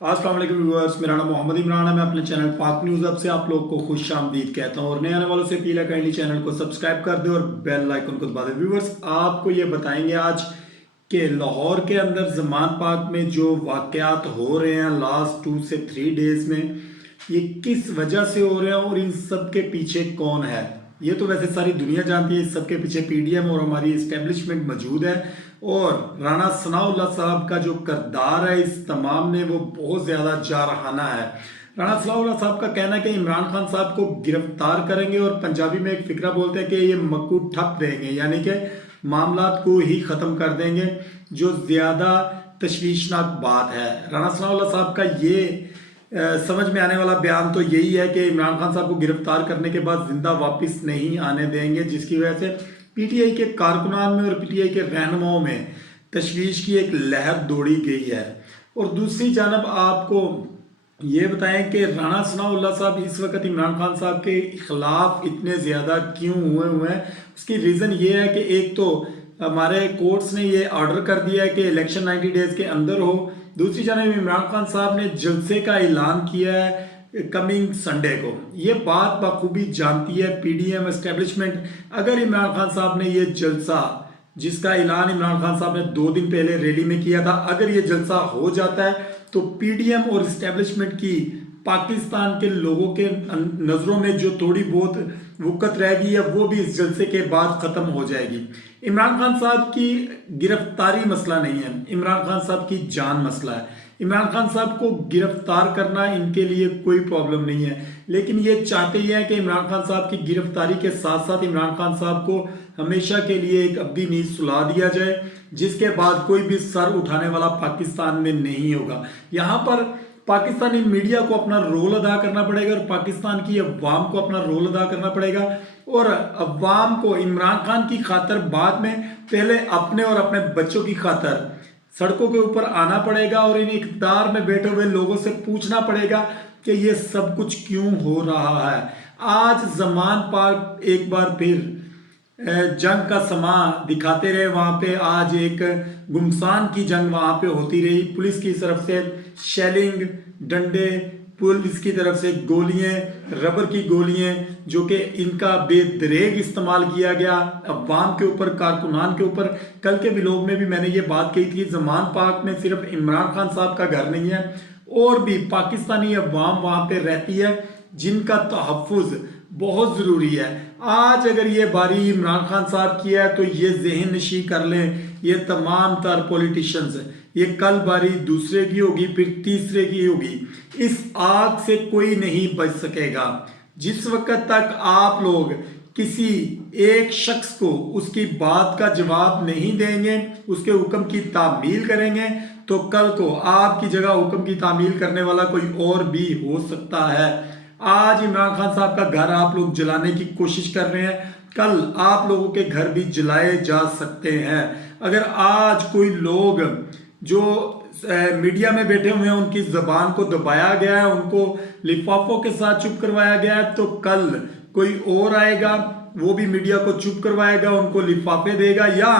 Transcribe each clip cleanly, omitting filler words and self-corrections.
अस्सलाम वालेकुम व्यूअर्स, मेरा नाम मोहम्मद इमरान है। मैं अपने चैनल पाक न्यूज़ अब से आप लोग को खुश आमदीद कहता हूं और नए आने वालों से अपील है काइंडली चैनल को सब्सक्राइब कर दे और बेल आइकन को दबा दे। व्यूअर्स, आपको ये बताएंगे आज कि लाहौर के अंदर जमान पार्क में जो वाक़यात हो रहे हैं लास्ट 2 से 3 डेज में, ये किस वजह से हो रहे हैं और इन सब के पीछे कौन है। ये तो वैसे सारी दुनिया जानती है, इस सब के पीछे पीडीएम और हमारी इस्टेब्लिशमेंट मौजूद है और राणा सनाउल्लाह साहब का जो किरदार है इस तमाम में वो बहुत ज़्यादा जारहाना है। राणा सनाउल्लाह साहब का कहना है कि इमरान खान साहब को गिरफ्तार करेंगे और पंजाबी में एक फिक्रा बोलते हैं कि ये मक्कू ठप देंगे, यानी कि मामलात को ही ख़त्म कर देंगे, जो ज़्यादा तशवीशनाक बात है। राणा सनाउल्लाह साहब का ये समझ में आने वाला बयान तो यही है कि इमरान खान साहब को गिरफ्तार करने के बाद जिंदा वापस नहीं आने देंगे, जिसकी वजह से पीटीआई के कारकुनान में और पीटीआई के रहनुमाओं में तशवीश की एक लहर दौड़ी गई है। और दूसरी जानब आपको ये बताएं कि राणा सनाउल्लाह साहब इस वक्त इमरान खान साहब के खिलाफ इतने ज़्यादा क्यों हुए हैं। उसकी रीज़न ये है कि एक तो हमारे कोर्ट्स ने ये ऑर्डर कर दिया है कि इलेक्शन 90 डेज के अंदर हो। दूसरी जानब इमरान खान साहब ने जलसे का ऐलान किया है कमिंग संडे को। ये बात बखूबी जानती है पीडीएम एस्टेब्लिशमेंट। अगर इमरान खान साहब ने ये जलसा, जिसका ऐलान इमरान खान साहब ने 2 दिन पहले रैली में किया था, अगर ये जलसा हो जाता है तो पीडीएम और एस्टेब्लिशमेंट की पाकिस्तान के लोगों के नज़रों में जो थोड़ी बहुत वक़्त रह गई है वो भी इस जलसे के बाद ख़त्म हो जाएगी। इमरान खान साहब की गिरफ्तारी मसला नहीं है, इमरान खान साहब की जान मसला है। इमरान खान साहब को गिरफ्तार करना इनके लिए कोई प्रॉब्लम नहीं है, लेकिन ये चाहते ही हैं कि इमरान खान साहब की गिरफ्तारी के साथ साथ इमरान खान साहब को हमेशा के लिए एक अब्दी नींद सुला दिया जाए, जिसके बाद कोई भी सर उठाने वाला पाकिस्तान में नहीं होगा। यहाँ पर पाकिस्तानी मीडिया को अपना रोल अदा करना पड़ेगा और पाकिस्तान की अवाम को अपना रोल अदा करना पड़ेगा और अवाम को इमरान खान की खातर बाद में, पहले अपने और अपने बच्चों की खातर सड़कों के ऊपर आना पड़ेगा और इन इक़्तिदार में बैठे हुए लोगों से पूछना पड़ेगा कि ये सब कुछ क्यों हो रहा है। आज जमान पार्क एक बार फिर जंग का समा दिखाते रहे, वहां पे आज एक गुमसान की जंग वहां पे होती रही। पुलिस की तरफ से शेलिंग, डंडे, पुलिस की तरफ से गोलियां, रबर की गोलियां, जो कि इनका बेदरेग इस्तेमाल किया गया अवाम के ऊपर, कारकुनान के ऊपर। कल के व्लॉग में भी मैंने ये बात कही थी, जमान पार्क में सिर्फ इमरान खान साहब का घर नहीं है, और भी पाकिस्तानी अवाम वहां पे रहती है जिनका तहफ़्फ़ुज़ बहुत ज़रूरी है। आज अगर ये बारी इमरान खान साहब की है तो ये जहन नशी कर लें, ये तमाम तर पॉलिटिशियंस, ये कल बारी दूसरे की होगी, फिर तीसरे की होगी। इस आग से कोई नहीं बच सकेगा। जिस वक्त तक आप लोग किसी एक शख्स को उसकी बात का जवाब नहीं देंगे, उसके हुक्म की तामील करेंगे, तो कल को आपकी जगह हुक्म की तामील करने वाला कोई और भी हो सकता है। आज इमरान खान साहब का घर आप लोग जलाने की कोशिश कर रहे हैं, कल आप लोगों के घर भी जलाए जा सकते हैं। अगर आज कोई लोग जो मीडिया में बैठे हुए हैं उनकी जबान को दबाया गया है, उनको लिफाफों के साथ चुप करवाया गया है, तो कल कोई और आएगा, वो भी मीडिया को चुप करवाएगा, उनको लिफाफे देगा या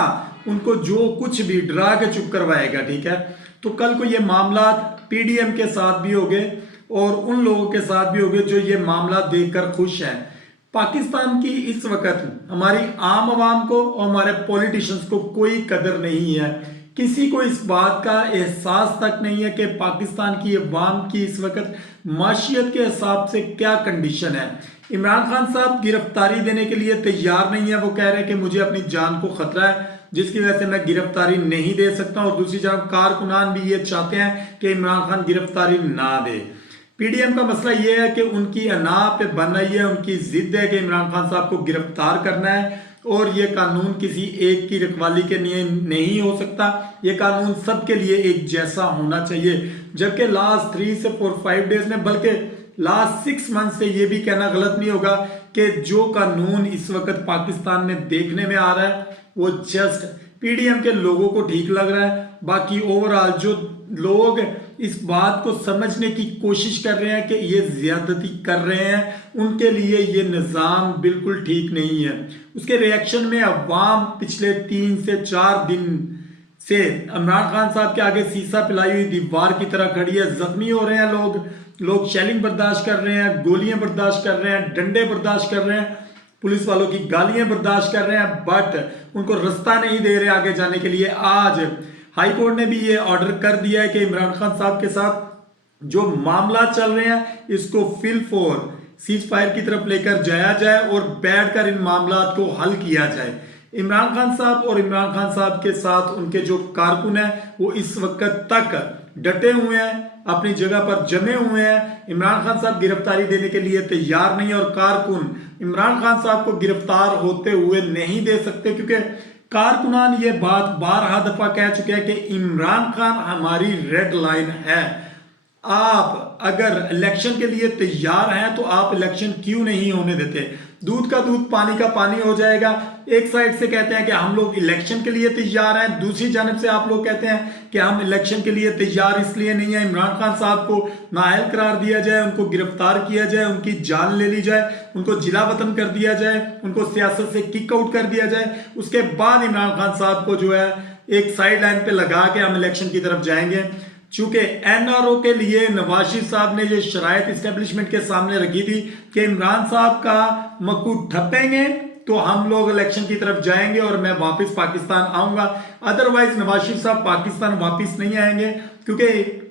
उनको जो कुछ भी डरा के चुप करवाएगा। ठीक है, तो कल को ये मामला पीडीएम के साथ भी होंगे और उन लोगों के साथ भी होंगे जो ये मामला देखकर खुश हैं। पाकिस्तान की इस वक्त हमारी आम आवाम को और हमारे पॉलिटिशियंस को कोई कदर नहीं है। किसी को इस बात का एहसास तक नहीं है कि पाकिस्तान की अवाम की इस वक्त माशियत के हिसाब से क्या कंडीशन है। इमरान खान साहब गिरफ्तारी देने के लिए तैयार नहीं है, वो कह रहे हैं कि मुझे अपनी जान को खतरा है, जिसकी वजह से मैं गिरफ्तारी नहीं दे सकता। और दूसरी जानब कारकुनान भी ये चाहते हैं कि इमरान खान गिरफ्तारी ना दे। पीडीएम का मसला ये है कि उनकी अना पे बन रही है, उनकी जिद है कि इमरान खान साहब को गिरफ्तार करना है और ये कानून किसी एक की रखवाली के लिए नहीं हो सकता, ये कानून सबके लिए एक जैसा होना चाहिए। जबकि लास्ट 3 से 4-5 डेज में, बल्कि लास्ट 6 मंथ से ये भी कहना गलत नहीं होगा कि जो कानून इस वक्त पाकिस्तान में देखने में आ रहा है वो जस्ट पीडीएम के लोगों को ठीक लग रहा है। बाकी ओवरऑल जो लोग इस बात को समझने की कोशिश कर रहे हैं कि ये ज्यादती कर रहे हैं, उनके लिए ये निज़ाम बिल्कुल ठीक नहीं है। उसके रिएक्शन में अवाम पिछले 3 से 4 दिन से इमरान खान साहब के आगे शीशा पिलाई हुई दीवार की तरह खड़ी है। जख्मी हो रहे हैं लोग शेलिंग बर्दाश्त कर रहे हैं, गोलियां बर्दाश्त कर रहे हैं, डंडे बर्दाश्त कर रहे हैं, पुलिस वालों की गालियां बर्दाश्त कर रहे हैं, बट उनको रास्ता नहीं दे रहे आगे जाने के लिए। आज हाई कोर्ट ने भी ये ऑर्डर कर दिया है कि इमरान खान साहब के साथ जो मामला चल रहे हैं इसको फिल फॉर सीज फायर की तरफ लेकर जाया जाए और बैठकर इन मामला को हल किया जाए। इमरान खान साहब और इमरान खान साहब के साथ उनके जो कारकुन हैं वो इस वक्त तक डटे हुए हैं, अपनी जगह पर जमे हुए हैं। इमरान खान साहब गिरफ्तारी देने के लिए तैयार नहीं और कारकुन इमरान खान साहब को गिरफ्तार होते हुए नहीं दे सकते, क्योंकि कारकुनान ये बात 12 दफा कह चुके हैं कि इमरान खान हमारी रेड लाइन है। आप अगर इलेक्शन के लिए तैयार हैं तो आप इलेक्शन क्यों नहीं होने देते? दूध का दूध पानी का पानी हो जाएगा। एक साइड से कहते हैं कि हम लोग इलेक्शन के लिए तैयार हैं, दूसरी जानब से आप लोग कहते हैं कि हम इलेक्शन के लिए तैयार इसलिए नहीं है। इमरान खान साहब को नाअहल करार दिया जाए, उनको गिरफ्तार किया जाए, उनकी जान ले ली जाए, उनको जिला वतन कर दिया जाए, उनको सियासत से किक आउट कर दिया जाए। उसके बाद इमरान खान साहब को जो है एक साइड लाइन पे लगा के हम इलेक्शन की तरफ जाएंगे। चूंकि एनआरओ के लिए नवाज शरीफ साहब ने ये शराइत इस्टेब्लिशमेंट के सामने रखी थी कि इमरान साहब का मक्कू ठपेंगे तो हम लोग इलेक्शन की तरफ जाएंगे और मैं वापस पाकिस्तान आऊंगा। अदरवाइज नवाज शरीफ साहब पाकिस्तान वापस नहीं आएंगे, क्योंकि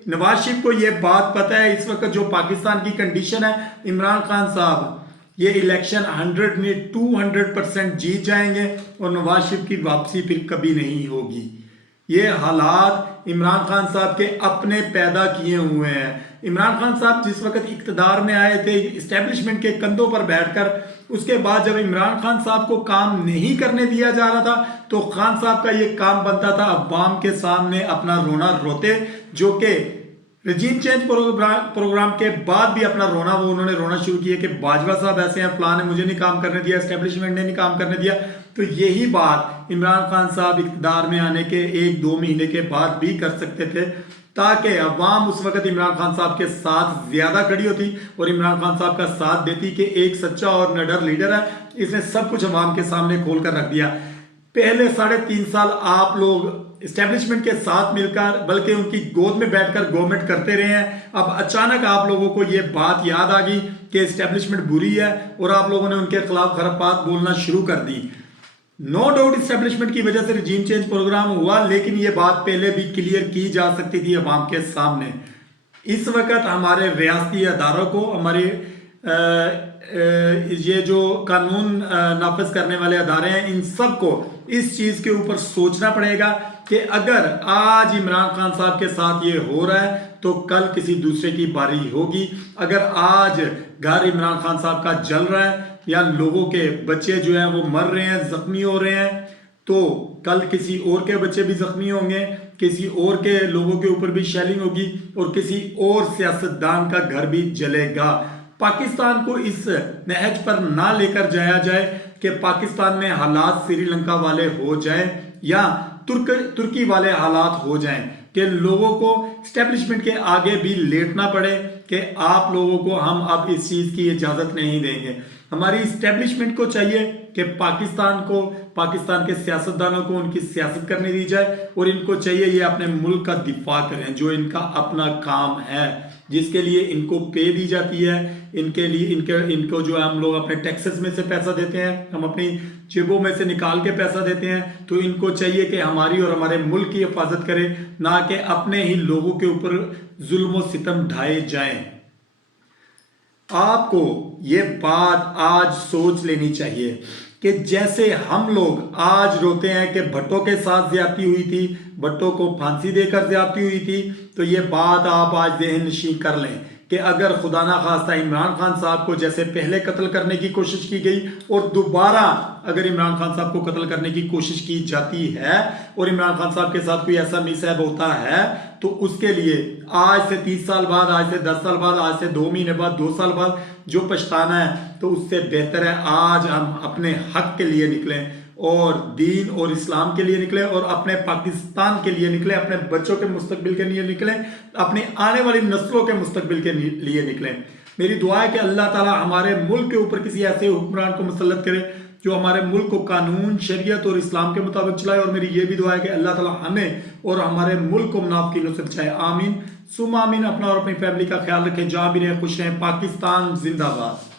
नवाज शरीफ को यह बात पता है इस वक्त जो पाकिस्तान की कंडीशन है, इमरान खान साहब ये इलेक्शन 100 नहीं 200% जीत जाएंगे और नवाज शरीफ की वापसी फिर कभी नहीं होगी। ये हालात इमरान खान साहब के अपने पैदा किए हुए हैं। इमरान खान साहब जिस वक्त इक्तदार में आए थे इस्टेब्लिशमेंट के कंधों पर बैठकर, उसके बाद जब इमरान खान साहब को काम नहीं करने दिया जा रहा था तो खान साहब का ये काम बनता था अवाम के सामने अपना रोना रोते, जो कि रजीम चेंज प्रोग्राम के बाद भी अपना रोना वो उन्होंने रोना शुरू किया कि बाजवा साहब ऐसे हैं, फलां ने मुझे नहीं काम करने दिया, एस्टेब्लिशमेंट ने नहीं काम करने दिया। तो यही बात इमरान खान साहब इक़्तिदार में आने के 1-2 महीने के बाद भी कर सकते थे, ताकि अवाम उस वक्त इमरान खान साहब के साथ ज्यादा खड़ी होती और इमरान खान साहब का साथ देती कि एक सच्चा और निडर लीडर है, इसने सब कुछ अवाम के सामने खोल कर रख दिया। पहले 3.5 साल आप लोग इस्टेब्लिशमेंट के साथ मिलकर बल्कि उनकी गोद में बैठकर गवर्नमेंट करते रहे हैं। अब अचानक आप लोगों को यह बात याद आ गई कि इस्टेब्लिशमेंट बुरी है और आप लोगों ने उनके खिलाफ खराब बात बोलना शुरू कर दी। नो डाउट इस्टेब्लिशमेंट की वजह से रजीम चेंज प्रोग्राम हुआ, लेकिन यह बात पहले भी क्लियर की जा सकती थी अवाम के सामने। इस वक्त हमारे रियासती अदारों को, हमारे ये जो कानून नाफिज करने वाले अदारे हैं, इन सबको इस चीज के ऊपर सोचना पड़ेगा कि अगर आज इमरान खान साहब के साथ ये हो रहा है तो कल किसी दूसरे की बारी होगी। अगर आज घर इमरान खान साहब का जल रहा है या लोगों के बच्चे जो हैं वो मर रहे हैं, जख्मी हो रहे हैं, तो कल किसी और के बच्चे भी जख्मी होंगे, किसी और के लोगों के ऊपर भी शेलिंग होगी और किसी और सियासतदान का घर भी जलेगा। पाकिस्तान को इस नहज पर ना लेकर जाया जाए कि पाकिस्तान में हालात श्रीलंका वाले हो जाएं या तुर्की वाले हालात हो जाएं कि लोगों को स्टैब्लिशमेंट के आगे भी लेटना पड़े कि आप लोगों को हम अब इस चीज की इजाजत नहीं देंगे। हमारी स्टैब्लिशमेंट को चाहिए कि पाकिस्तान के सियासतदानों को उनकी सियासत करने दी जाए और इनको चाहिए ये अपने मुल्क का दिफा करें, जो इनका अपना काम है, जिसके लिए इनको पे दी जाती है। इनके लिए इनको जो है हम लोग अपने टैक्सेस में से पैसा देते हैं, हम अपनी जेबों में से निकाल के पैसा देते हैं, तो इनको चाहिए कि हमारी और हमारे मुल्क की हिफाजत करें, ना कि अपने ही लोगों के ऊपर जुल्म और सितम ढाए जाएं। आपको ये बात आज सोच लेनी चाहिए कि जैसे हम लोग आज रोते हैं कि भट्टो के साथ ज्यादती हुई थी, भट्टो को फांसी देकर ज्यादती हुई थी, तो ये बात आप आज ज़हन नशीं कर लें कि अगर खुदा ना खास्ता इमरान खान साहब को जैसे पहले कत्ल करने की कोशिश की गई और दोबारा अगर इमरान खान साहब को कत्ल करने की कोशिश की जाती है और इमरान खान साहब के साथ कोई ऐसा मिसहैब होता है, तो उसके लिए आज से 30 साल बाद, आज से 10 साल बाद, आज से 2 महीने बाद, 2 साल बाद जो पछताना है, तो उससे बेहतर है आज हम अपने हक के लिए निकलें और दीन और इस्लाम के लिए निकले और अपने पाकिस्तान के लिए निकले, अपने बच्चों के मुस्तकबिल के लिए निकले, अपनी आने वाली नस्लों के मुस्तकबिल के लिए निकले। मेरी दुआ है कि अल्लाह ताला हमारे मुल्क के ऊपर किसी ऐसे हुक्मरान को मुसल्लत करे जो हमारे मुल्क को कानून, शरीयत और इस्लाम के मुताबिक चलाए। और मेरी ये भी दुआ है कि अल्लाह ताला हमें और हमारे मुल्क को मुनाफिकीनों से बचाए। आमीन सुम आमीन। अपना और अपनी फैमिली का ख्याल रखें, जहां भी रहें खुश रहें। पाकिस्तान जिंदाबाद।